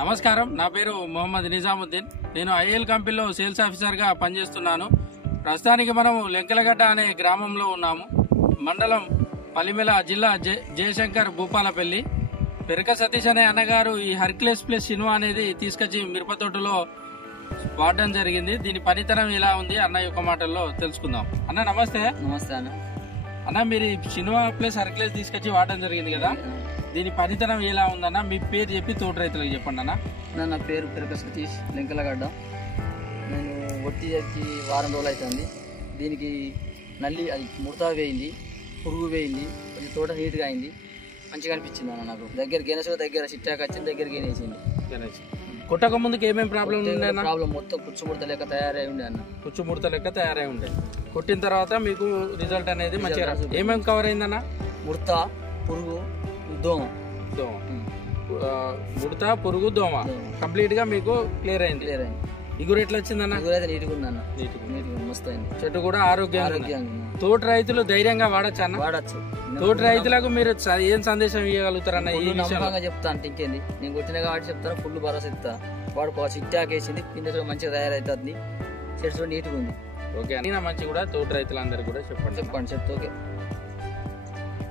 నమస్కారం, నా పేరు మొహమ్మద్ నిజాముద్దీన్. నేను ఐఎల్ కంపెనీలో సేల్స్ ఆఫీసర్గా పనిచేస్తున్నాను. ప్రస్తుతానికి మనము లెంకలగడ్డ అనే గ్రామంలో ఉన్నాము. మండలం పల్లిమెల, జిల్లా జయశంకర్, భూపాలపల్లి. పెరక సతీష్ అనే అన్నగారు ఈ హర్క్యులస్ ప్లస్ సినిమా అనేది తీసుకొచ్చి మిరపతోటలో వాడడం జరిగింది. దీని పనితనం ఎలా ఉంది అన్న యొక్క మాటల్లో తెలుసుకుందాం. అన్న నమస్తే. నమస్తే అన్న. అన్న, మీరు సినిమా ప్లస్ హర్క్యులస్ తీసుకొచ్చి వాడడం జరిగింది కదా, దీని పనితనం ఎలా ఉందన్న? మీ పేరు చెప్పి తోట రైతులకు చెప్పండి అన్న. నా పేరు పెరక సతీష్, లెంకలగడ్డ. నేను ఒట్టికి వారం రోజులు అవుతుంది. దీనికి నల్లి అది ముడత వేయింది, పురుగు వేయింది, కొంచెం తోట నీట్గా అయింది, మంచిగా అనిపించింది అన్న. నాకు దగ్గర గెనసు దగ్గర చిట్టాక వచ్చింది, దగ్గర గెనేసింది. కొట్టక ముందుకు ఏమేమి ప్రాబ్లం ఉండే? ప్రాబ్లం మొత్తం కుచ్చుముడత లెక్క తయారై ఉండే అన్న. కుచ్చుముడత లెక్క తయారై ఉండే. కొట్టిన తర్వాత మీకు రిజల్ట్ అనేది మంచిగా ఏమేమి కవర్ అయిందన్న? ముడత, పురుగు, దోమ. ముడత, పురుగు, దోమ కంప్లీట్ గా మీకు క్లియర్ అయింది. ఇగురు ఎట్లా వచ్చిందన్న? అయితే నీట్గా ఉందన్న. నీట్గా మస్తు అయింది. చెట్టు కూడా ఆరోగ్యంగా. తోట రైతులు ధైర్యంగా వాడచ్చు అన్న? వాడచ్చు. తోట రైతులకు మీరు ఏం సందేశం ఇవ్వగలుగుతారన్న? ఈ నమ్మకంగా చెప్తా అంటే ఇంకేంది, నేను కొట్టిన కాబట్టి చెప్తాను. ఫుల్ భరోసా ఇస్తా. వాడుకోవచ్చు. చిట్టాక్ వేసింది, కింద కూడా మంచిగా తయారవుతుంది. చెట్టు నీట్గా ఉంది. ఓకే, మంచి కూడా తోట రైతులందరూ కూడా చెప్పండి. చెప్తే ఓకే.